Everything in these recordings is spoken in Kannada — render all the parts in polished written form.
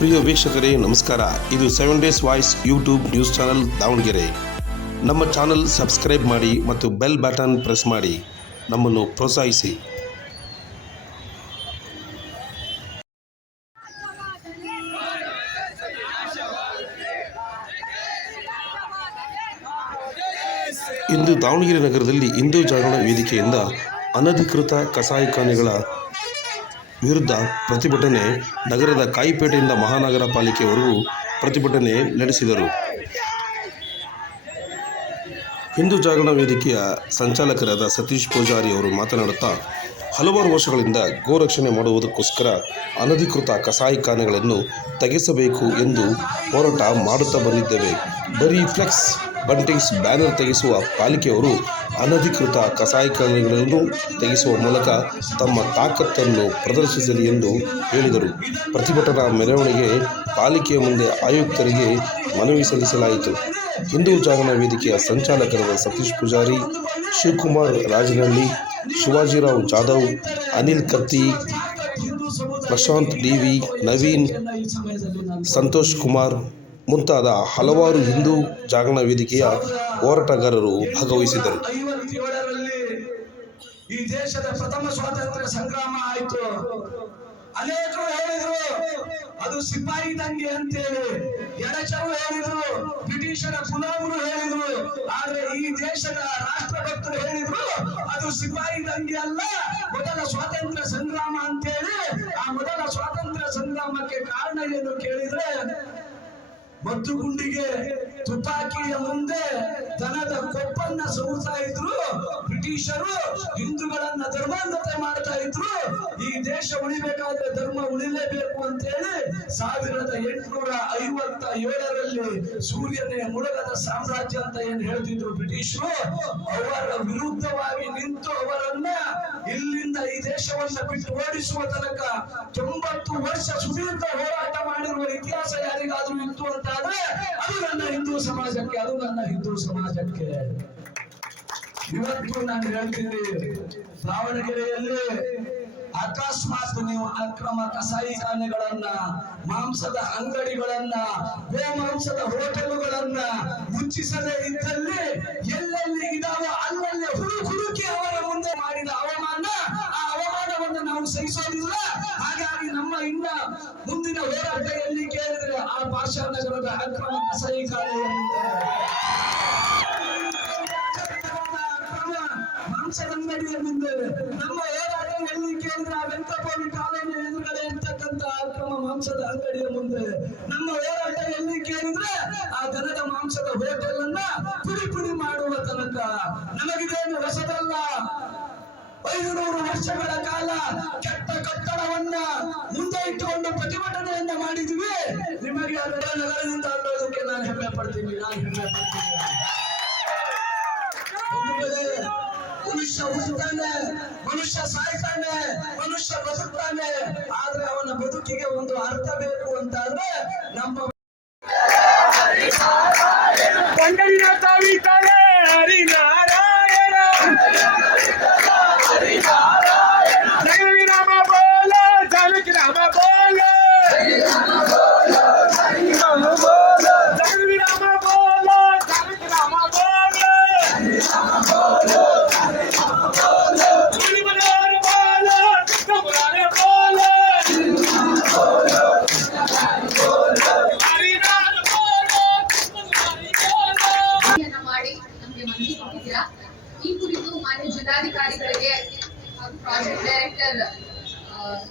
ಪ್ರಿಯ ವೀಕ್ಷಕರೇ ನಮಸ್ಕಾರ. ಇದು 7 days voice YouTube news channel Davanagere. ನಮ್ಮ ಚಾನಲ್ ಸಬ್ಸ್ಕ್ರೈಬ್ ಮಾಡಿ ಮತ್ತು ಬೆಲ್ ಬಟನ್ ಪ್ರೆಸ್ ಮಾಡಿ ನಮ್ಮನ್ನು ಪ್ರೋತ್ಸಾಹಿಸಿ. ಇಂದು ದಾವಣಗೆರೆ ನಗರದಲ್ಲಿ ಹಿಂದೂ ಜಾಗರಣ ವೇದಿಕೆಯಿಂದ ಅನಧಿಕೃತ ಕಸಾಯಿಖಾನೆಗಳ ವಿರುದ್ಧ ಪ್ರತಿಭಟನೆ. ನಗರದ ಕಾಯಿಪೇಟೆಯಿಂದ ಮಹಾನಗರ ಪಾಲಿಕೆಯವರೆಗೂ ಪ್ರತಿಭಟನೆ ನಡೆಸಿದರು. ಹಿಂದೂ ಜಾಗರಣ ವೇದಿಕೆಯ ಸಂಚಾಲಕರಾದ ಸತೀಶ್ ಪೂಜಾರಿ ಅವರು ಮಾತನಾಡುತ್ತಾ, ಹಲವಾರು ವರ್ಷಗಳಿಂದ ಗೋರಕ್ಷಣೆ ಮಾಡುವುದಕ್ಕೋಸ್ಕರ ಅನಧಿಕೃತ ಕಸಾಯಿಖಾನೆಗಳನ್ನು ತೆಗೆಸಬೇಕು ಎಂದು ಹೋರಾಟ ಮಾಡುತ್ತಾ ಬಂದಿದ್ದೇವೆ. ಬರೀ ಫ್ಲೆಕ್ಸ್, ಬಂಟಿಂಗ್ಸ್, ಬ್ಯಾನರ್ ತೆಗೆಸುವ ಪಾಲಿಕೆಯವರು ಅನಧಿಕೃತ ಕಸಾಯಿಖಾನೆಗಳನ್ನು ತೆಗೆಸುವ ಮೂಲಕ ತಮ್ಮ ತಾಕತ್ತನ್ನು ಪ್ರದರ್ಶಿಸಲಿ ಎಂದು ಹೇಳಿದರು. ಪ್ರತಿಭಟನಾ ಮೆರವಣಿಗೆ ಪಾಲಿಕೆಯ ಮುಂದೆ ಆಯುಕ್ತರಿಗೆ ಮನವಿ ಸಲ್ಲಿಸಲಾಯಿತು. ಹಿಂದೂ ಜಾಗರಣ ವೇದಿಕೆಯ ಸಂಚಾಲಕರಾದ ಸತೀಶ್ ಪೂಜಾರಿ, ಶಿವಕುಮಾರ್ ರಾಜನಹಳ್ಳಿ, ಶಿವಾಜಿರಾವ್ ಜಾಧವ್, ಅನಿಲ್ ಕತ್ತಿ, ಪ್ರಶಾಂತ್ ಡಿವಿ, ನವೀನ್, ಸಂತೋಷ್ ಕುಮಾರ್ ಮುಂತಾದ ಹಲವಾರು ಹಿಂದೂ ಜಾಗರಣ ವೇದಿಕೆಯ ಹೋರಾಟಗಾರರು ಭಾಗವಹಿಸಿದರು. ಈ ದೇಶದ ಪ್ರಥಮ ಸ್ವಾತಂತ್ರ್ಯ ಸಂಗ್ರಾಮ ಆಯಿತು. ಅನೇಕರು ಹೇಳಿದ್ರು ಅದು ಸಿಪಾಯಿ ದಂಗೆ ಅಂತೇಳಿ, ಎಡಚರು ಹೇಳಿದ್ರು, ಬ್ರಿಟಿಷರ ಗುಲಾಮರು ಹೇಳಿದ್ರು. ಆದ್ರೆ ಈ ದೇಶದ ರಾಷ್ಟ್ರಭಕ್ತರು ಹೇಳಿದ್ರು ಅದು ಸಿಪಾಯಿ ದಂಗೆ ಅಲ್ಲ, ಮೊದಲ ಸ್ವಾತಂತ್ರ್ಯ ಸಂಗ್ರಾಮ ಅಂತೇಳಿ. ಆ ಮೊದಲ ಸ್ವಾತಂತ್ರ್ಯ ಸಂಗ್ರಾಮಕ್ಕೆ ಕಾರಣ ಏನು ಕೇಳಿದ್ರೆ, ಮದ್ದು ಗುಂಡಿಗೆ ತುಪಾಕಿಯ ಮುಂದೆ ದನದ ಕೊಪ್ಪನ್ನ ಸವರ್ತಾ ಇದ್ರು ಬ್ರಿಟಿಷರು. ಹಿಂದೂಗಳನ್ನ ಧರ್ಮಾಂಧತೆ ಮಾಡ್ತಾ ಇದ್ರು. ಈ ದೇಶ ಉಳಿಬೇಕಾದ್ರೆ ಧರ್ಮ ಉಳಿಲೇಬೇಕು ಅಂತ ಹೇಳಿ 1857ರಲ್ಲಿ ಸೂರ್ಯನೇ ಮುಳುಗದ ಸಾಮ್ರಾಜ್ಯ ಅಂತ ಏನ್ ಹೇಳ್ತಿದ್ರು ಬ್ರಿಟಿಷರು, ಅವರ ವಿರುದ್ಧವಾಗಿ ನಿಂತು ಅವರನ್ನ ಇಲ್ಲಿಂದ ಈ ದೇಶವನ್ನ ಬಿಟ್ಟು ಓಡಿಸುವ ತನಕ 90 ವರ್ಷ ಸುದೀರ್ಘ ಹೋರಾಟ ಮಾಡಿರುವ ಇತಿಹಾಸ ಯಾರಿಗಾದ್ರೂ ಇತ್ತು ಅಂತ ಆದ್ರೆ ಅದು ನನ್ನ ಹಿಂದೂ ಸಮಾಜಕ್ಕೆ, ಅದು ನನ್ನ ಹಿಂದೂ ಸಮಾಜಕ್ಕೆ. ಇವತ್ತು ನಾನು ಹೇಳ್ತೀನಿ, ದಾವಣಗೆರೆಯಲ್ಲಿ ಅಕಸ್ಮಾತ್ ನೀವು ಅಕ್ರಮ ಕಸಾಯಿಖಾನೆಗಳನ್ನ, ಮಾಂಸದ ಅಂಗಡಿಗಳನ್ನ, ಗೋಮಾಂಸದ ಹೋಟೆಲುಗಳನ್ನ ಮುಚ್ಚಿಸದೇ ಇದ್ದಲ್ಲಿ ಎಲ್ಲೆಲ್ಲಿ ಇದಾವೋ ಅಲ್ಲಲ್ಲೇ ಹುಡುಕಿ ಅವರ ಮುಂದೆ ಮಾಡಿದ ಅವಮಾನ, ಆ ಅವಮಾನವನ್ನು ನಾವು ಸಹಿಸೋದಿಲ್ಲ. ಹಾಗಾಗಿ ನಮ್ಮ ಮುಂದಿನ ಹೋರಾಟ ಎಲ್ಲಿ ಕೇಳಿದ್ರೆ ಆ ಭಾಷಾ ನಗರದ ಅಕ್ರಮ ಕಸಾಯಿಖಾನೆ, ಮಾಂಸದ ಅಂಗಡಿಯ ಮುಂದೆ. ನಮ್ಮ ಹೋರಾಟ ಎಲ್ಲಿ ಕೇಳಿದ್ರೆ ಆ ವೆಂಕಟಪೋಲಿ ಕಾಲೋನಿ ಎದುರುಗಡೆ ಇರ್ತಕ್ಕಂಥ ಅಕ್ರಮ ಮಾಂಸದ ಅಂಗಡಿಯ ಮುಂದೆ. ನಮ್ಮ ಹೋರಾಟ ಎಲ್ಲಿ ಕೇಳಿದ್ರೆ ಆ ದನದ ಮಾಂಸದ ಹೋಟೆಲ್ ಅನ್ನ ಪುಡಿ ಮಾಡುವ ತನಕ. ನಮಗಿದೇನು ಹೊಸದಲ್ಲ. 500 ವರ್ಷಗಳ ಕಾಲ ಕೆಟ್ಟ ಕಟ್ಟಡವನ್ನ ಮುಂದೆ ಇಟ್ಟುಕೊಂಡು ಪ್ರತಿಭಟನೆಯನ್ನ ಮಾಡಿದ್ವಿ. ನಿಮಗೆ ನಗರದಿಂದ ಅನ್ನೋದಕ್ಕೆ ನಾನು ಹೆಮ್ಮೆ ಪಡ್ತೀನಿ. ಮನುಷ್ಯ ಹುಟ್ಟುತ್ತಾನೆ, ಮನುಷ್ಯ ಸಾಯ್ತಾನೆ, ಮನುಷ್ಯ ಬದುಕ್ತಾನೆ. ಆದ್ರೆ ಅವನ ಬದುಕಿಗೆ ಒಂದು ಅರ್ಥ ಬೇಕು ಅಂತಾದ್ರೆ ನಮ್ಮ ಈ ಕುರಿತು ಮಾನ್ಯ ಜಿಲ್ಲಾಧಿಕಾರಿಗಳಿಗೆ ಹಾಗೂ ಪ್ರಾಜೆಕ್ಟ್ ಡೈರೆಕ್ಟರ್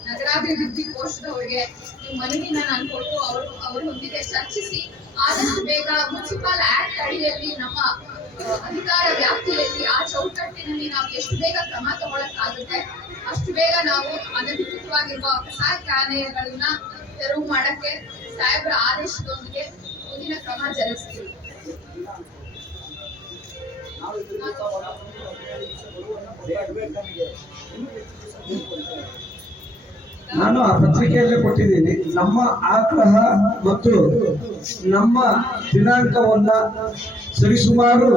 ನಗರಾಭಿವೃದ್ಧಿ ಕೋಶದವರಿಗೆ ಈ ಮನವಿನ ನಾನು ಕೊಟ್ಟು ಅವರೊಂದಿಗೆ ಚರ್ಚಿಸಿ ಆದಷ್ಟು ಬೇಗ ಮುನ್ಸಿಪಲ್ ಆಕ್ಟ್ ಅಡಿಯಲ್ಲಿ ನಮ್ಮ ಅಧಿಕಾರ ವ್ಯಾಪ್ತಿಯಲ್ಲಿ ಆ ಚೌಕಟ್ಟಿನಲ್ಲಿ ನಾವು ಎಷ್ಟು ಬೇಗ ಕ್ರಮ ತಗೊಳಕ್ಕಾಗುತ್ತೆ ಅಷ್ಟು ಬೇಗ ನಾವು ಅನಧಿಕೃತವಾಗಿರುವ ಕಸಾಯಿಖಾನೆಗಳನ್ನ ತೆರವು ಮಾಡಕ್ಕೆ ಸಾಹೇಬರ ಆದೇಶದೊಂದಿಗೆ ಮುಂದಿನ ಕ್ರಮ ಜರುಗಿಸ್ತೀವಿ. ನಾನು ಆ ಪತ್ರಿಕೆಯಲ್ಲೇ ಕೊಟ್ಟಿದ್ದೀನಿ. ನಮ್ಮ ಆಗ್ರಹ ಮತ್ತು ನಮ್ಮ ದಿನಾಂಕವನ್ನ ಸರಿಸುಮಾರು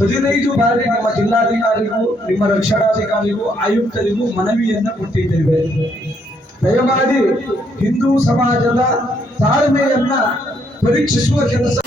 15 ಬಾರಿ ನಿಮ್ಮ ಜಿಲ್ಲಾಧಿಕಾರಿಗೂ, ನಿಮ್ಮ ರಕ್ಷಣಾಧಿಕಾರಿಗೂ, ಆಯುಕ್ತರಿಗೂ ಮನವಿಯನ್ನ ಕೊಟ್ಟಿದ್ದೇವೆ. ದಯಮಾಡಿ ಹಿಂದೂ ಸಮಾಜದ ತಾಳ್ಮೆಯನ್ನ ಪರೀಕ್ಷಿಸುವ ಕೆಲಸ